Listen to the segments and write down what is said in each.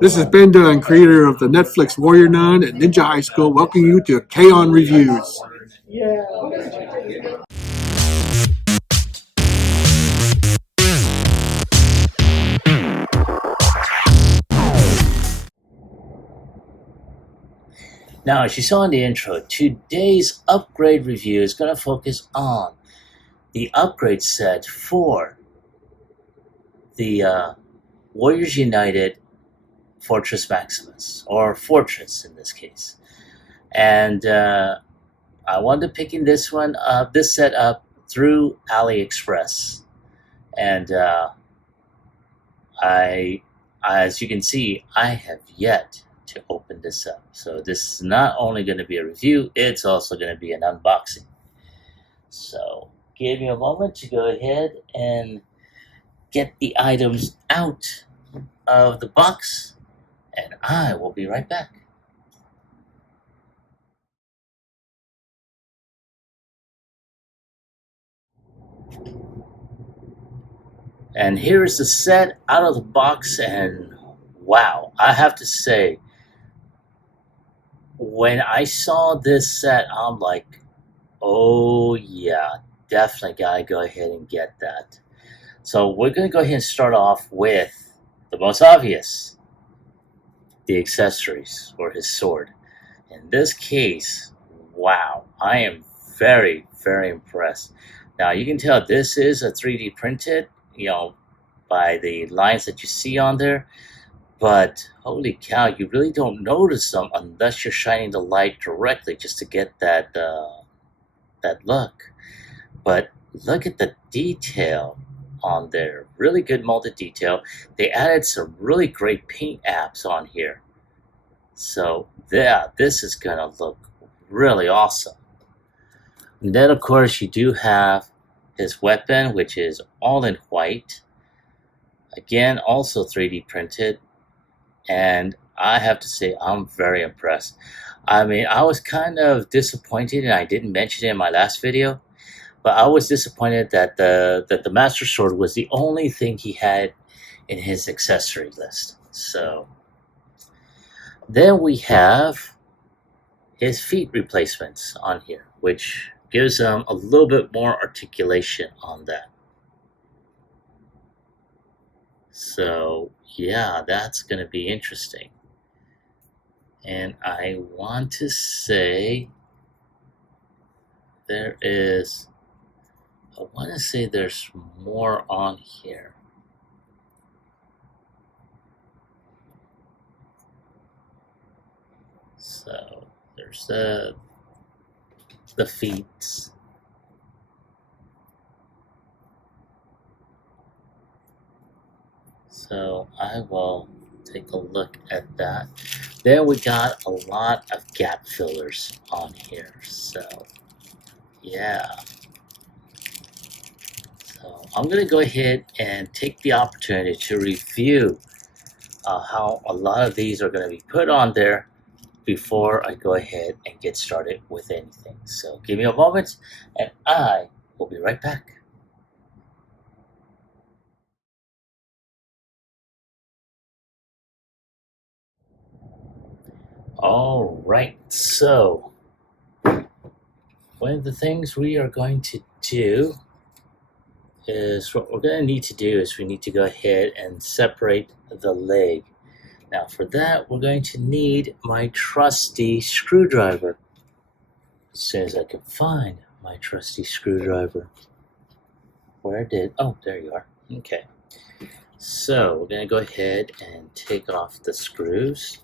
This is Ben Dunn, creator of the Netflix Warrior Nun and Ninja High School, welcoming you to Kaon Reviews. Now, as you saw in the intro, today's upgrade review is going to focus on the upgrade set for the Warriors United Fortress Maximus, or Fortress in this case. And I wanted to pick in this set up through AliExpress. And as you can see, I have yet to open this up. So this is not only going to be a review, it's also going to be an unboxing. So give me a moment to go ahead and get the items out of the box, and I will be right back. And here is the set out of the box, and wow, I have to say, when I saw this set, I'm like, oh yeah, definitely gotta go ahead and get that. So we're gonna go ahead and start off with the most obvious, the accessories for his sword. In this case, wow, I am very, very impressed. Now you can tell this is a 3D printed, by the lines that you see on there. But holy cow, you really don't notice them unless you're shining the light directly just to get that look. But look at the detail on there. Really good molded detail. They added some really great paint apps on here. So yeah, this is gonna look really awesome. And then of course you do have his weapon, which is all in white. Again, also 3D printed. And I have to say, I'm very impressed. I mean, I was kind of disappointed, and I didn't mention it in my last video, but I was disappointed that the Master Sword was the only thing he had in his accessory list. So then we have his feet replacements on here, which gives him a little bit more articulation on that. So yeah, that's going to be interesting. And I want to say there's more on here. So there's the feet. So I will take a look at that. Then we got a lot of gap fillers on here. So yeah. So I'm going to go ahead and take the opportunity to review how a lot of these are going to be put on there before I go ahead and get started with anything. So give me a moment and I will be right back. All right, so one of the things we are going to do is we need to go ahead and separate the leg. Now for that, we're going to need my trusty screwdriver. As soon as I can find my trusty screwdriver. Oh, there you are. Okay. So we're going to go ahead and take off the screws.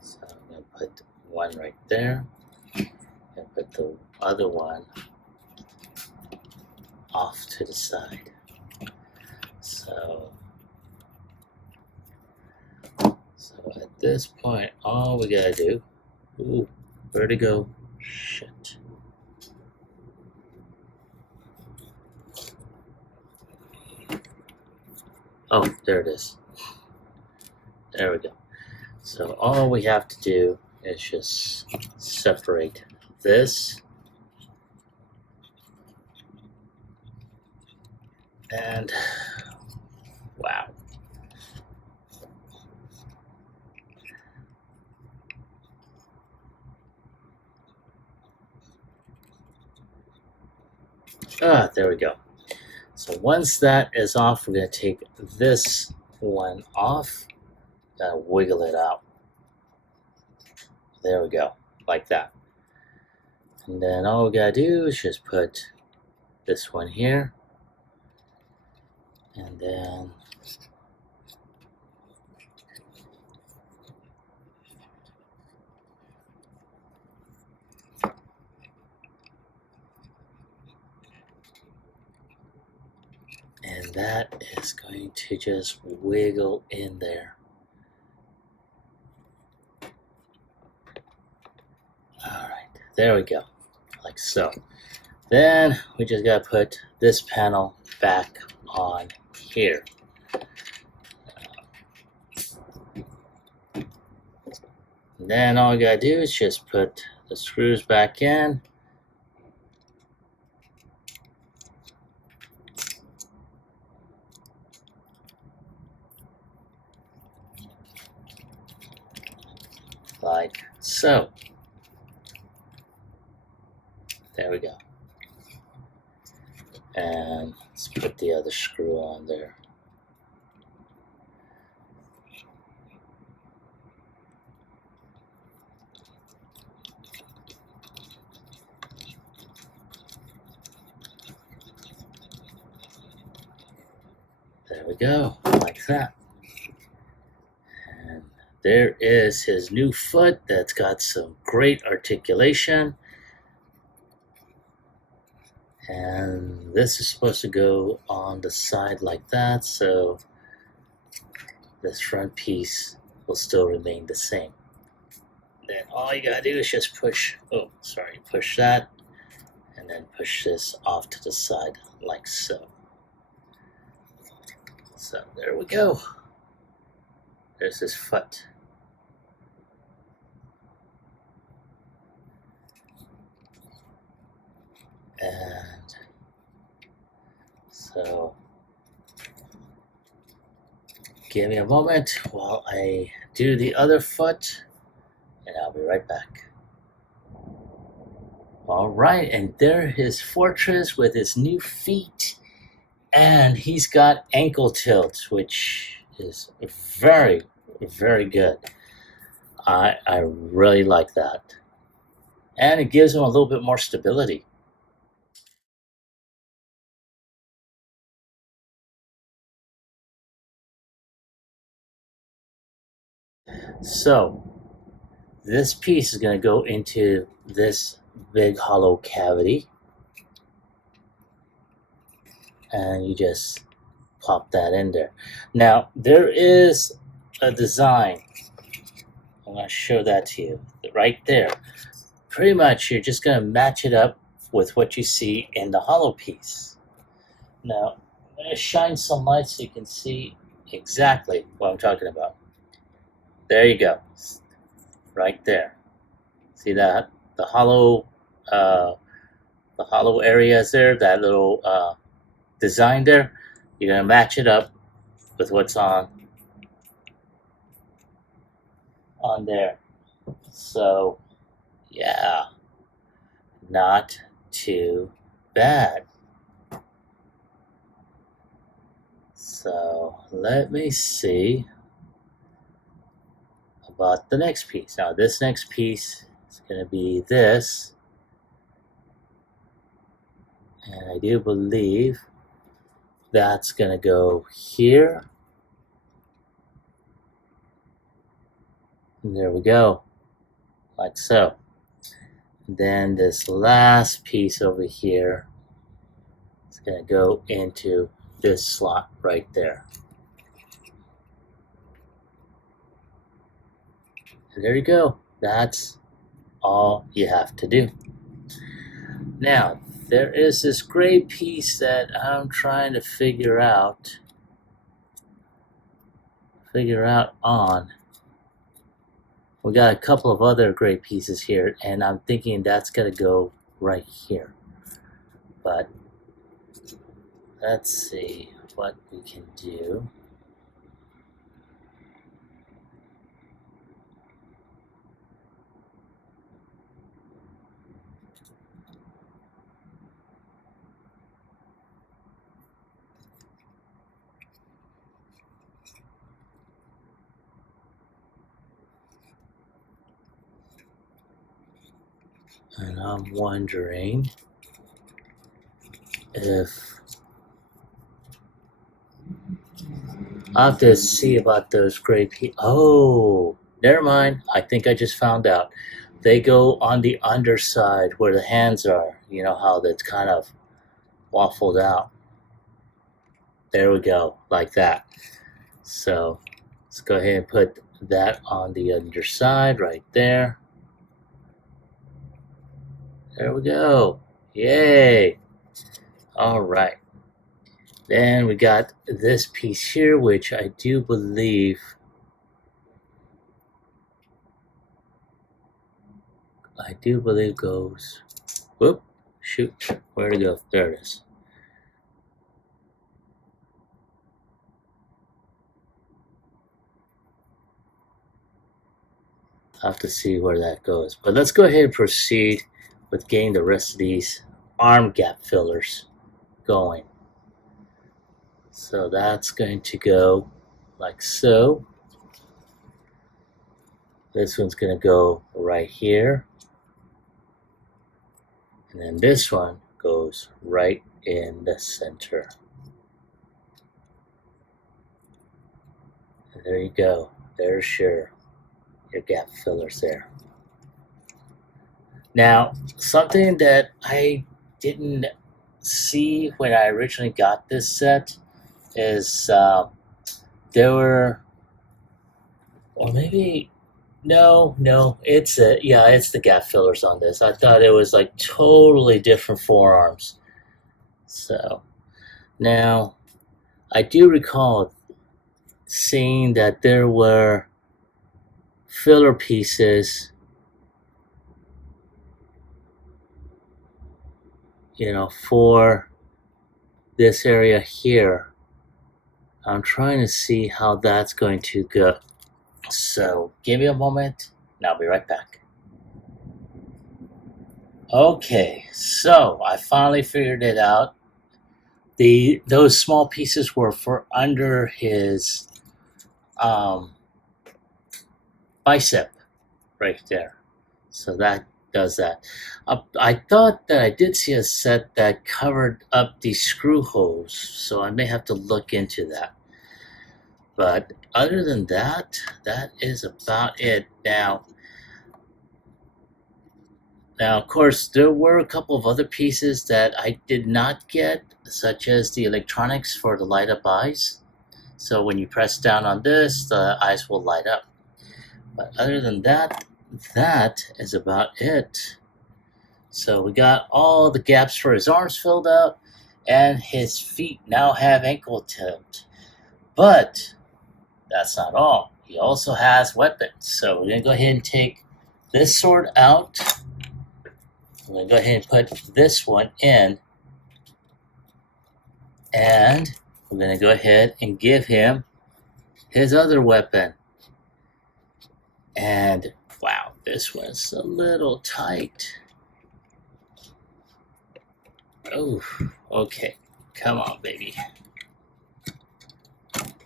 So I'm going to put one right there and put the other one off to the side. So at this point, all we gotta do, where'd it go? Shit. Oh, there it is. There we go. So all we have to do is just separate this and wow. There we go. So once that is off, we're going to take this one off and wiggle it out. There we go, like that. And then all we got to do is just put this one here. And then and that is going to just wiggle in there. Alright, there we go, like so. Then we just gotta put this panel back on here. And then all we gotta do is just put the screws back in. Like so. There we go. And let's put the other screw on there. There we go, like that. And there is his new foot that's got some great articulation. And this is supposed to go on the side like that, so this front piece will still remain the same. Then all you gotta do is just push, push that, and then push this off to the side like so. So there we go. There's his foot. And so give me a moment while I do the other foot, and I'll be right back. All right, and there his fortress with his new feet, and he's got ankle tilt, which is very, very good. I really like that, and it gives him a little bit more stability. So this piece is going to go into this big hollow cavity, and you just pop that in there. Now there is a design. I'm going to show that to you right there. Pretty much you're just going to match it up with what you see in the hollow piece. Now I'm going to shine some light so you can see exactly what I'm talking about. There you go, right there. See that? The hollow areas there, that little design there. You're gonna match it up with what's on there. So yeah, not too bad. So let me see about the next piece. Now this next piece is going to be this, and I do believe that's going to go here, and there we go, like so. And then this last piece over here is going to go into this slot right there. And there you go. That's all you have to do. Now, there is this gray piece that I'm trying to figure out on. We got a couple of other gray pieces here, and I'm thinking that's gonna go right here. But let's see what we can do. And I'm wondering if I'll have to see about those gray pieces. Oh, never mind. I think I just found out. They go on the underside where the hands are. You know how that's kind of waffled out. There we go, like that. So let's go ahead and put that on the underside right there. There we go. Yay. All right. Then we got this piece here, which I do believe goes. Whoop. Shoot. Where'd it go? There it is. I'll have to see where that goes. But let's go ahead and proceed with getting the rest of these arm gap fillers going. So that's going to go like so. This one's going to go right here. And then this one goes right in the center. And there you go. There's your gap fillers there. Now, something that I didn't see when I originally got this set is there were, or maybe, no, it's the gap fillers on this. I thought it was like totally different forearms. So now I do recall seeing that there were filler pieces, for this area here. I'm trying to see how that's going to go. So give me a moment and I'll be right back. Okay, so I finally figured it out. Those small pieces were for under his bicep right there. So that does that. I thought that I did see a set that covered up these screw holes, so I may have to look into that. But other than that, that is about it. Now, of course, there were a couple of other pieces that I did not get, such as the electronics for the light up eyes. So when you press down on this, the eyes will light up. But other than that, that is about it. So we got all the gaps for his arms filled up, and his feet now have ankle tipped. But that's not all. He also has weapons. So we're going to go ahead and take this sword out. I'm going to go ahead and put this one in. And we're going to go ahead and give him his other weapon. And wow, this one's a little tight. Oh, okay. Come on, baby.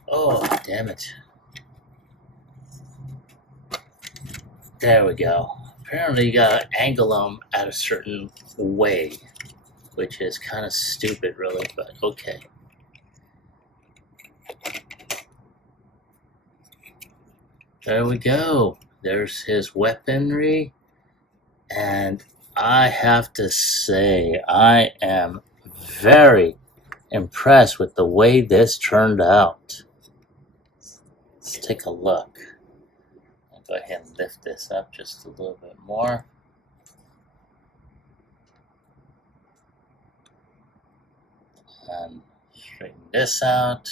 Oh, damn it. There we go. Apparently you gotta angle them at a certain way, which is kind of stupid, really, but okay. There we go. There's his weaponry. And I have to say, I am very impressed with the way this turned out. Let's take a look. I'll go ahead and lift this up just a little bit more. And straighten this out.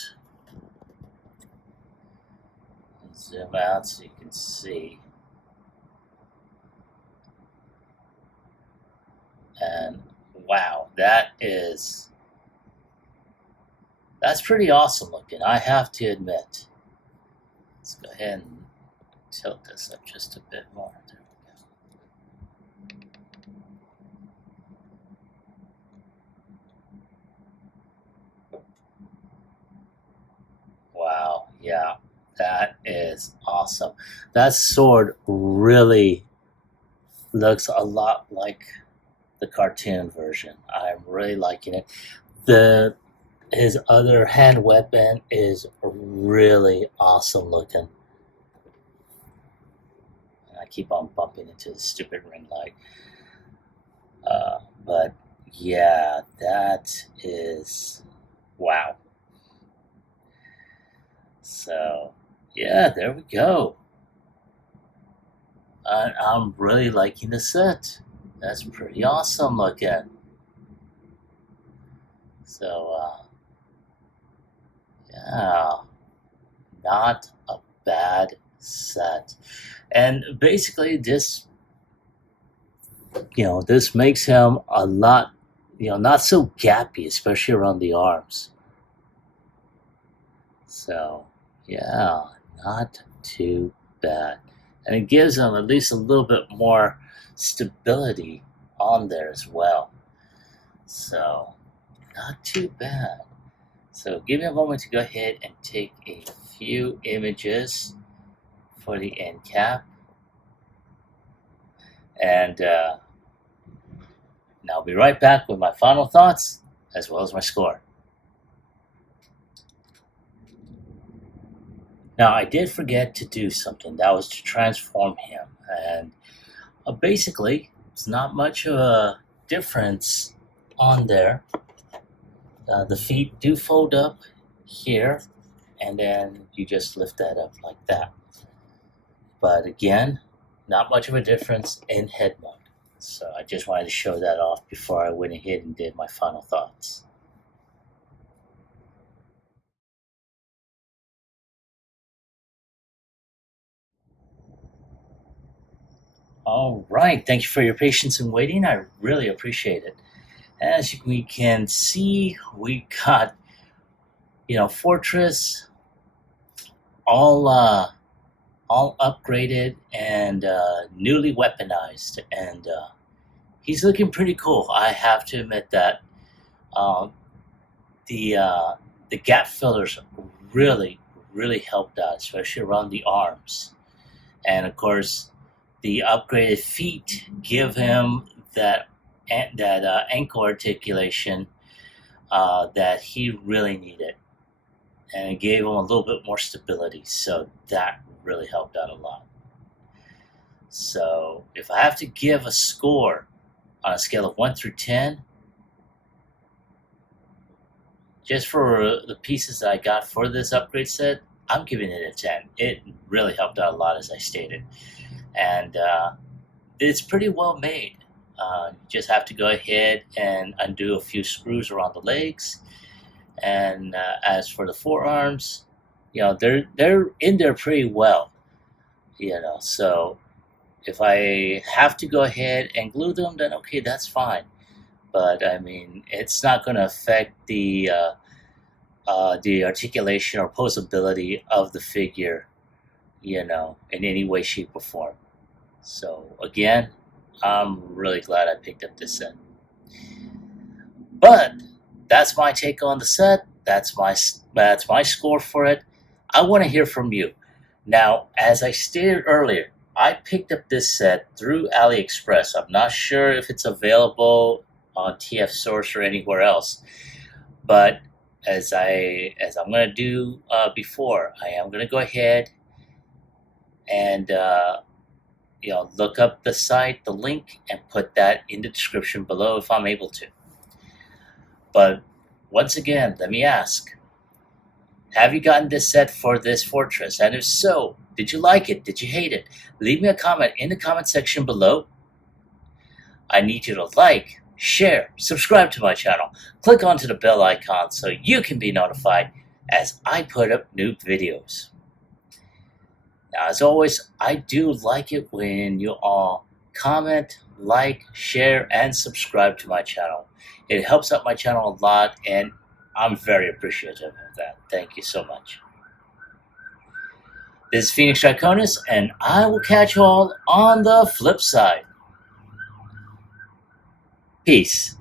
And zoom out so you can see. And wow, that's pretty awesome looking, I have to admit. Let's go ahead and tilt this up just a bit more. There we go. Wow, yeah, that is awesome. That sword really looks a lot like the cartoon version. I'm really liking it. His other hand weapon is really awesome looking. And I keep on bumping into the stupid ring light. But yeah, that is wow. So yeah, there we go. I'm really liking the set. That's pretty awesome looking. So yeah, not a bad set. And basically this this makes him a lot not so gappy, especially around the arms. So yeah, not too bad. And it gives him at least a little bit more stability on there as well. So not too bad. So give me a moment to go ahead and take a few images for the end cap. And I'll be right back with my final thoughts as well as my score. Now, I did forget to do something. That was to transform him. And basically, it's not much of a difference on there. The feet do fold up here, and then you just lift that up like that. But again, not much of a difference in head mode. So I just wanted to show that off before I went ahead and did my final thoughts. All right, thank you for your patience in waiting. I really appreciate it. As we can see, we got Fortress all upgraded and newly weaponized, and he's looking pretty cool. I have to admit that. Um, the gap fillers really helped out, especially around the arms, and of course the upgraded feet give him that ankle articulation that he really needed, and it gave him a little bit more stability. So that really helped out a lot. So if I have to give a score on a scale of 1 through 10, just for the pieces that I got for this upgrade set, I'm giving it a 10. It really helped out a lot, as I stated. And it's pretty well made. You just have to go ahead and undo a few screws around the legs. And as for the forearms, they're in there pretty well. So if I have to go ahead and glue them, then okay, that's fine. But I mean, it's not going to affect the articulation or posability of the figure, in any way, shape, or form. So again, I'm really glad I picked up this set. But that's my take on the set. That's my score for it. I want to hear from you. Now, as I stated earlier, I picked up this set through AliExpress. I'm not sure if it's available on TF Source or anywhere else, but as I'm going to do before, I am going to go ahead and look up the site, the link, and put that in the description below if I'm able to. But once again, let me ask, have you gotten this set for this fortress? And if so, did you like it? Did you hate it? Leave me a comment in the comment section below. I need you to like, share, subscribe to my channel, click onto the bell icon so you can be notified as I put up new videos. Now, as always, I do like it when you all comment, like, share, and subscribe to my channel. It helps out my channel a lot, and I'm very appreciative of that. Thank you so much. This is Phoenix Draconis, and I will catch you all on the flip side. Peace.